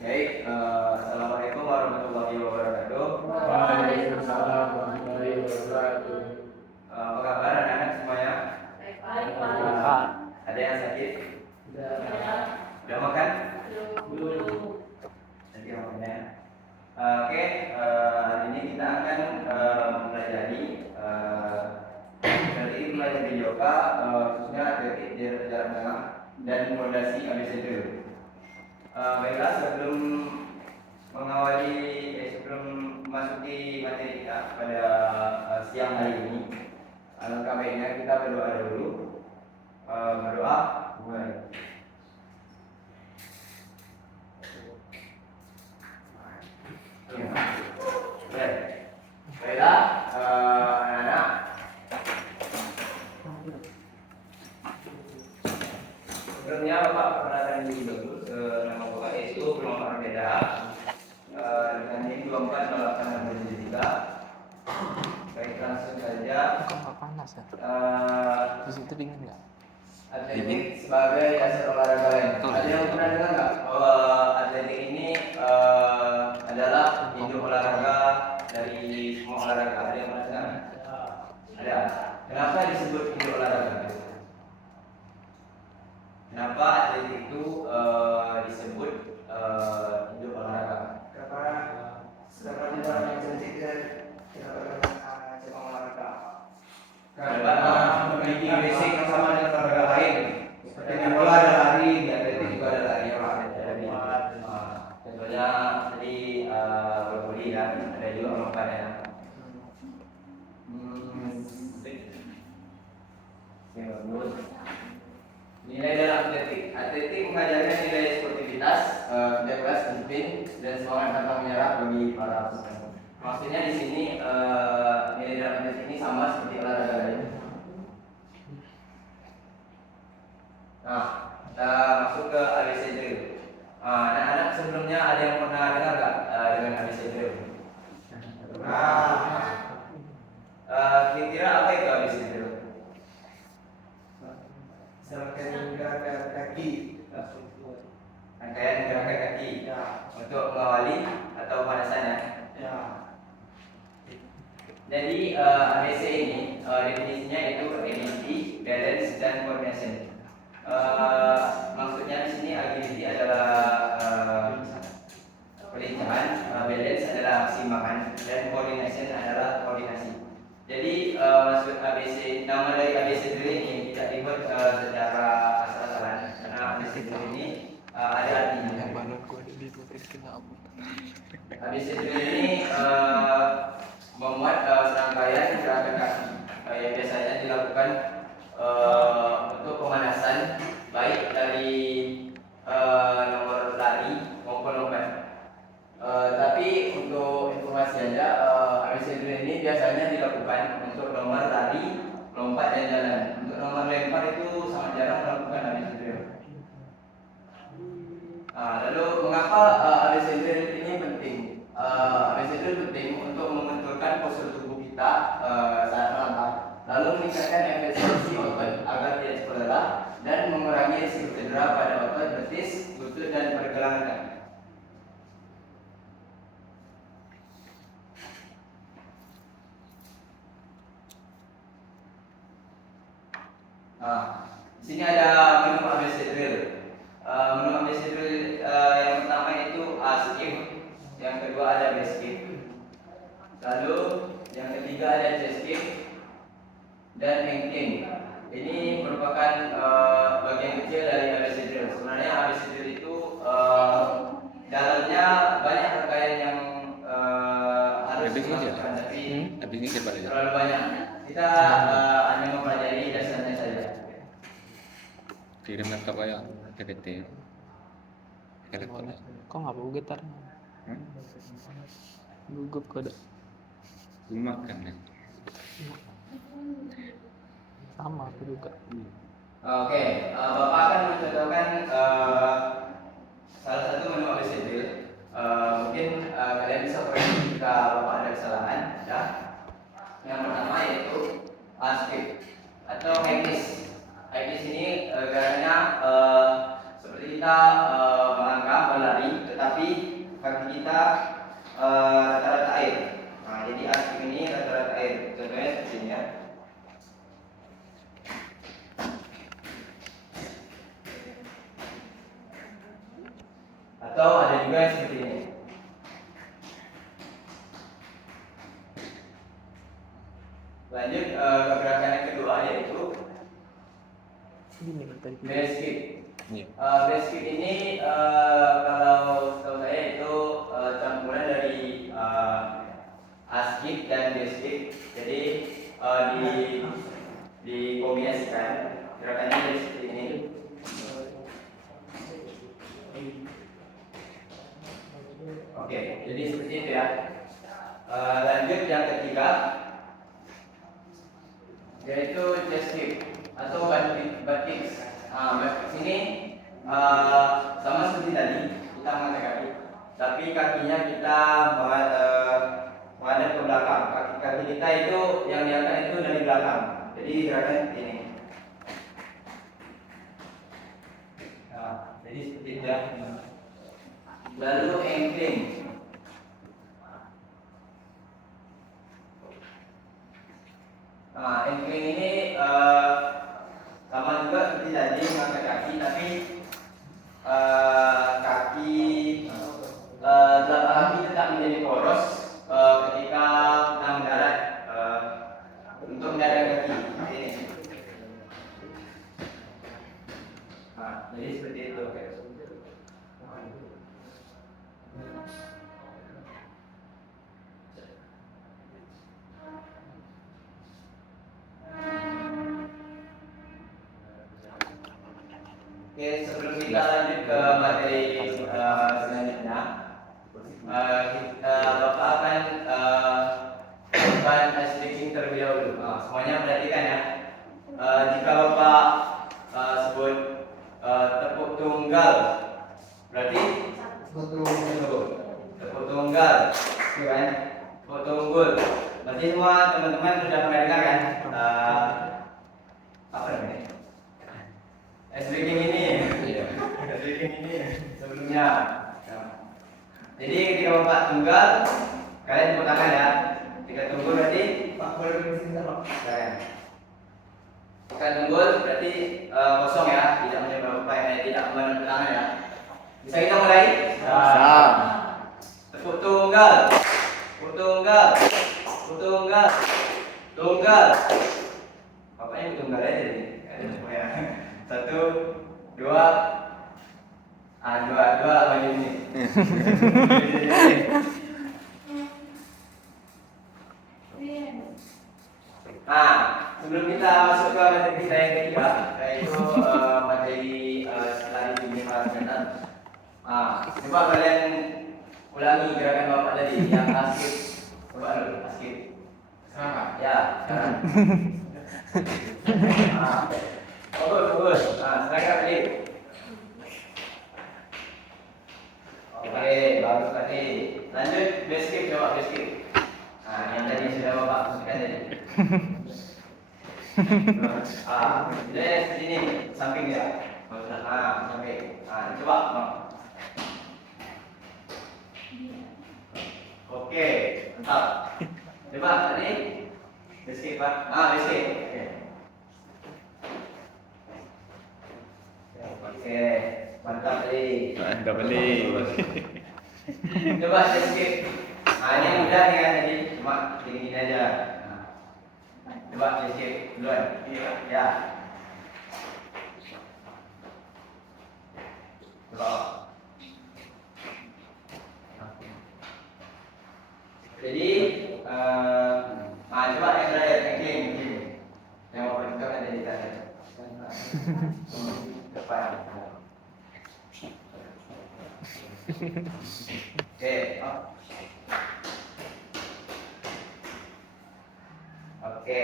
Baik, Assalamualaikum warahmatullahi wabarakatuh. Waalaikumsalam warahmatullahi wabarakatuh. Apa kabar anak-anak semuanya? Baik, Pak. Ada yang sakit? Sudah. Udah makan? Belum. Nanti makannya. Oke, hari ini kita akan mempelajari dari pelajaran yoga, khususnya atletik jarak tengah dan fondasi ABCD. Baiklah, sebelum memasuki materi kita pada siang hari ini, alangkah baiknya kita berdoa dulu. Berdoa mulai. Baiklah, anak-anak. Sebelumnya Bapak perkenalkan diri dulu. Nama Bapak itu Muhammad Arbeda. Dengan ini 2488 Baik, langsung saja. Kok nggak panas ya? Di situ dingin nggak? Atletik sebagai dasar olahraga lain. Ada yang pernah dengar nggak bahwa atletik ini adalah induk olahraga dari semua olahraga? Ada yang pernah dengar? Ada. Kenapa disebut induk olahraga? Kenapa atletik itu disebut induk olahraga? Karena sedangkan orang yang cantik dan tidak cabang olahraga. Karena memiliki basic yang sama dengan olahraga lain. Seperti main bola ada lari, di atletik juga ada lari. Contohnya tadi bervoli dan ada juga melompat. Nilai dalam atletik. Atletik mengajarkan nilai sportivitas, kerja keras, disiplin, dan semangat pantang menyerah bagi para peserta. Maksudnya di sini nilai dalam atletik ini sama seperti olahraga lain. Nah, kita masuk ke ABC drill. Anak-anak sebelumnya ada yang pernah dengar nggak dengan ABC drill? Kira-kira apa itu ABC drill? Serangkaian gerakan kaki. Rangkaian gerakan kaki Ya. untuk mengawali atau pemanasan. Ya. Jadi ABC ini definisinya itu agility, balance, dan coordination. Maksudnya di sini agility adalah pelincahan, balance adalah keseimbangan, dan coordination adalah koordinasi. Jadi maksud ABC, nama dari ABC drill ini tidak dibuat secara asal-asalan, karena ABC drill ini ada artinya. Yang balon gua ada di luar kenapa? ABC drill ini memuat serangkaian gerakan kaki yang biasanya dilakukan untuk pemanasan, baik dari nomor lari maupun lompat. Tapi untuk informasi aja, ABC drill ini biasanya dilakukan untuk nomor lari, lompat, dan jalan. Untuk nomor lempar itu sangat jarang melakukan ABC drill. Lalu mengapa ABC drill ini penting? ABC drill penting untuk membetulkan postur tubuh kita saat melangkah, lalu meningkatkan efisiensi otot agar tidak cepat lelah, dan mengurangi risiko cedera pada otot betis, lutut, dan pergelangan kaki. Di sini ada menu ABC drill. Menu ABC drill yang pertama itu skip, yang kedua ada base skip, lalu yang ketiga ada chest skip dan incline. Ini merupakan bagian kecil dari ABC drill. Sebenarnya ABC drill itu dalamnya banyak rangkaian yang harus dilakukan, tapi Habis ini siapa lagi? terlalu banyak. Kita hanya mempelajari dasarnya saja. Kirim laptop kayak PPT. Elektronik. Kok nggak bawa gitar? Gugup kode. Makan ya. Sama aku juga. Oke, Bapak akan mencontohkan salah satu menu ABC drill. Mungkin kalian bisa koreksi jika Bapak ada kesalahan. Ya. Yang pertama yaitu skip atau high knees. High knees ini gerakannya seperti kita melangkah, berlari, tetapi tapi kaki kita rata-rata air. Nah, jadi asking ini rata-rata air. Contohnya seperti ini ya. Atau ada juga yang seperti ini. Lanjut ke gerakan yang kedua, yaitu Ini tadi. base kick. Iya. Base kick ini kalau setahu saya itu campuran dari ass kick dan base kick. Jadi dikombinasikan gerakannya jadi seperti ini. Oke, jadi seperti itu ya. Lanjut yang ketiga, yaitu chest kick atau butt kick. Butt kick ini sama seperti tadi, kita mengangkat kaki, tapi kakinya kita menghadap ke belakang. Kaki kita itu yang diangkat itu dari belakang. Jadi gerakan seperti ini. Nah, jadi seperti itu ya. Lalu ankling. Nah, ankling ini sama juga seperti tadi mengangkat kaki, tapi telapak kaki tetap menjadi poros ketika kita mendarat untuk mendarat kaki seperti ini. Nah, jadi seperti itu. Oke, sebelum kita lanjut ke materi selanjutnya, Bapak akan melakukan stretching terlebih dahulu. Semuanya perhatikan ya. Jika Bapak sebut tepuk tunggal, berarti tepuk tunggal, kan? Tepuk tunggul. Berarti semua teman-teman sudah pernah dengar kan? Apa namanya? Stretching ini, stretching ini sebelumnya. Jadi ketika Bapak tunggal, kalian tepuk tangan ya. Ketika tunggul berarti Pak boleh berhenti Pak. kalian. Ketika tunggul berarti kosong ya, tidak menyebabkan Bapak tidak menepuk tangan ya. Bisa kita mulai? Bisa. Tepuk tunggal, tepuk tunggal, tepuk tunggal, tunggal. Bapaknya tunggal aja nih. Ya. 1, 2, dua maju ini. Nah, sebelum kita masuk ke materi kita yang ketiga, yaitu materi setelah ini mental. Coba kalian ulangi gerakan Bapak tadi yang askip. Coba dulu, askip. Semangat. Ya, sekarang. Bagus. Silakan balik. Oke, bagus tadi. Lanjut base kick, coba base kick. Yang tadi sudah Bapak pusingkan tadi. Jadi sini samping ya. Samping. Coba, Bang. Oke, mantap. Coba tadi base kick, Pak. Base kick. Oke, mantap tadi. Mantap balik. Coba skip. Ini mudah nih kan tadi, cuma gini aja. Coba skip duluan. Ya. Coba. Jadi, coba yang terakhir, ankling. Yang mau itu kan ada di tadi. Depan. Oke. Oke.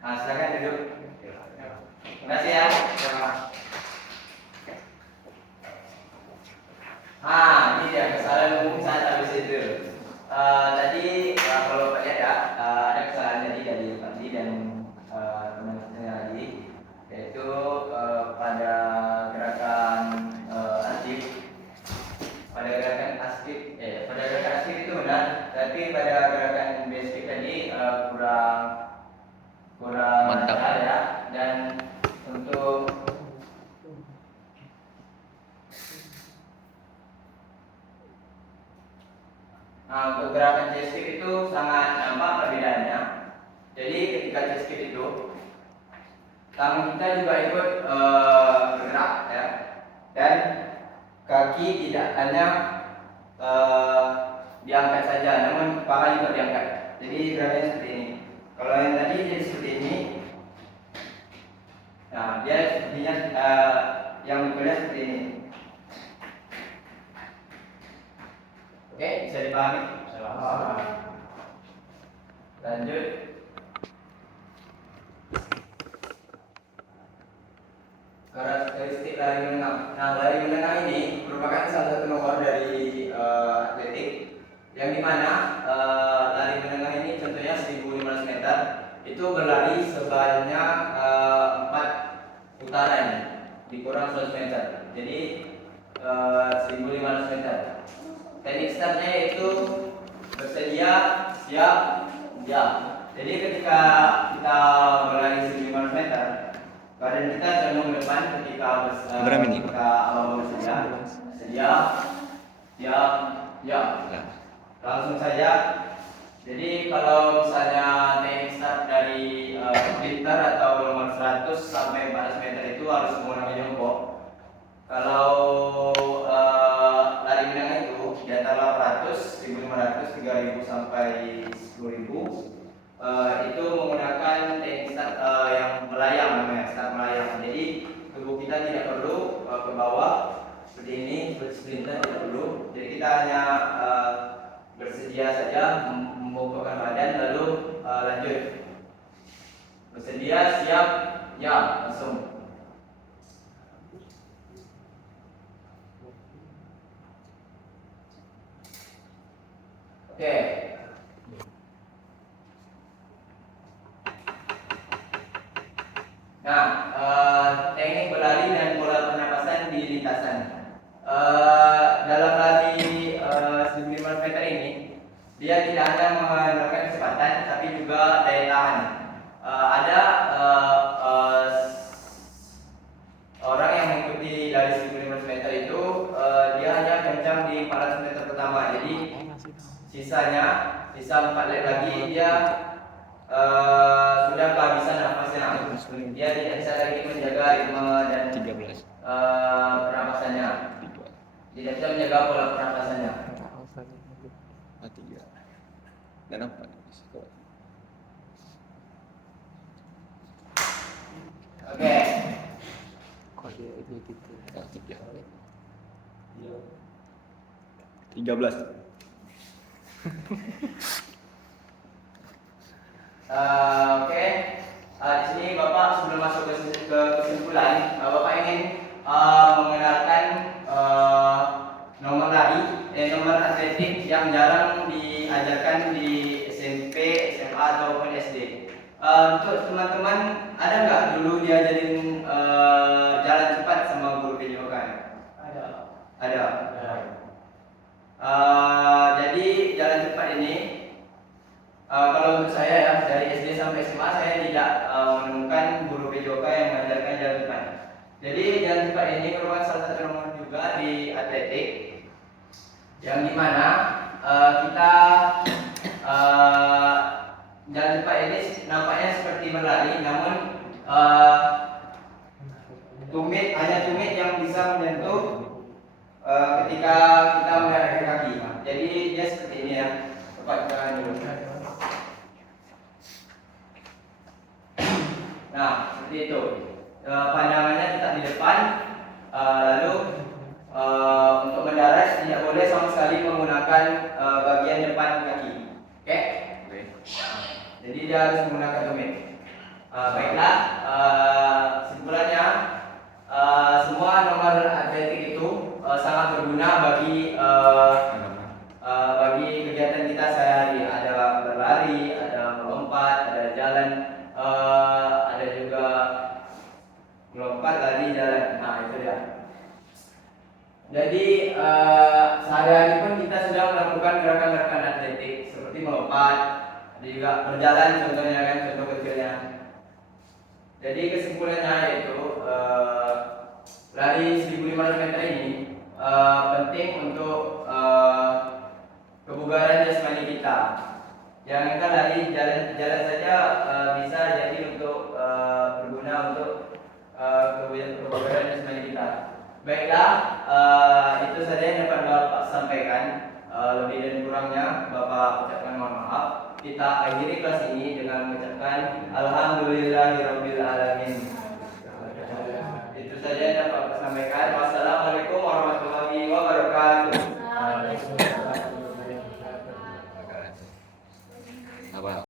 Silakan duduk. Terima kasih ya. Ini dia kesalahan umum saat habis itu. Tadi kalau Pak lihat ya, ada kesalahan tadi dari Pak Di dan teman-teman lagi, yaitu pada gerakan aktif benar, tapi pada gerakan basic tadi kurang Mantap. lancar ya. Dan untuk untuk gerakan chest kick itu sangat nampak perbedaannya. Jadi ketika chest kick itu tangan kita juga ikut bergerak ya, dan kaki tidak hanya diangkat saja, namun kepala juga diangkat. Jadi gerakannya seperti ini. Kalau yang tadi jadi seperti ini, nah dia sepertinya yang betulnya seperti ini. Oke, bisa dipahami? Lanjut. Karakteristik lari menengah. Nah, lari menengah ini merupakan salah satu nomor dari atletik, yang dimana lari menengah ini contohnya 1.500 meter itu berlari sebanyak 4 putaran dikurang 100 meter. Jadi 1.500 meter. Teknik startnya yaitu bersedia, siap, diam. Jadi ketika kita berlari 1.500 meter, badan kita cenderung ke depan ketika Berapa menit? ketika bersedia, sedia, diam, diam. Langsung saja. Jadi kalau misalnya teknik start dari sprinter atau nomor 100 sampai 400 meter itu harus menggunakan jongkok. Kalau lari menengah itu di antara 800, 1500, 3000 sampai 10.000 itu menggunakan teknik start yang melayang namanya, start melayang. Jadi tubuh kita tidak perlu ke bawah seperti ini, seperti sprinter tidak perlu. Jadi kita hanya bersedia saja membongkokkan badan lalu lanjut. Bersedia, siap, ya, langsung. Oke. Nah, teknik berlari dan pola pernapasan di lintasan. Dalam lari 1.500 meter ini, dia tidak hanya mengandalkan kecepatan, tapi juga daya tahan. Ada orang yang mengikuti lari 1.500 meter itu, dia hanya kencang di 400 meter pertama. Jadi sisa 4 lap lagi dia sudah kehabisan nafasnya. Dia tidak bisa lagi menjaga ritme dan 13. pernapasannya. Tidak bisa menjaga pola pernapasannya. A3 dan 4. Oke. Kok dia itu gitu? 13. Oke. Di sini Bapak sebelum masuk ke kesimpulan, Bapak ingin mengenalkan nomor atletik yang jarang diajarkan di SMP, SMA ataupun SD. Untuk teman-teman, ada nggak dulu diajarin jalan cepat sama guru PJOK? Ada. Jadi jalan cepat ini, kalau untuk saya ya, dari SD sampai SMA saya tidak menemukan guru PJOK yang mengajarkan jalan cepat. Jadi jalan cepat ini merupakan salah satu nomor juga di atletik, yang dimana kita jalan cepat ini nampaknya seperti berlari, namun hanya tumit yang bisa menyentuh ketika kita menggerakkan kaki. Jadi dia seperti ini ya. Cepat jalan dulu. Nah, seperti itu. Pandangannya tetap di depan. Lalu untuk mendarat tidak boleh sama sekali menggunakan bagian depan kaki. Oke? Jadi dia harus menggunakan tumit. Baiklah, simpulannya semua nomor atletik itu sangat berguna bagi kegiatan kita sehari-hari. Ada berlari, ada melompat, ada jalan, ada juga melompat, lari, jalan. Nah, itu dia. Jadi sehari-hari pun kita sudah melakukan gerakan-gerakan melompat, ada juga berjalan contohnya kan, contoh kecilnya. Jadi kesimpulannya yaitu lari 1.500 meter ini penting untuk kebugaran jasmani kita. Jangankan lari, jalan saja bisa jadi untuk berguna untuk kebugaran jasmani kita. Baiklah, itu saja yang dapat Bapak sampaikan. Lebih dan kurangnya Bapak ucapkan mohon maaf. Kita akhiri kelas ini dengan mengucapkan Alhamdulillahirabbil alamin. Itu saja yang dapat saya sampaikan. Wassalamualaikum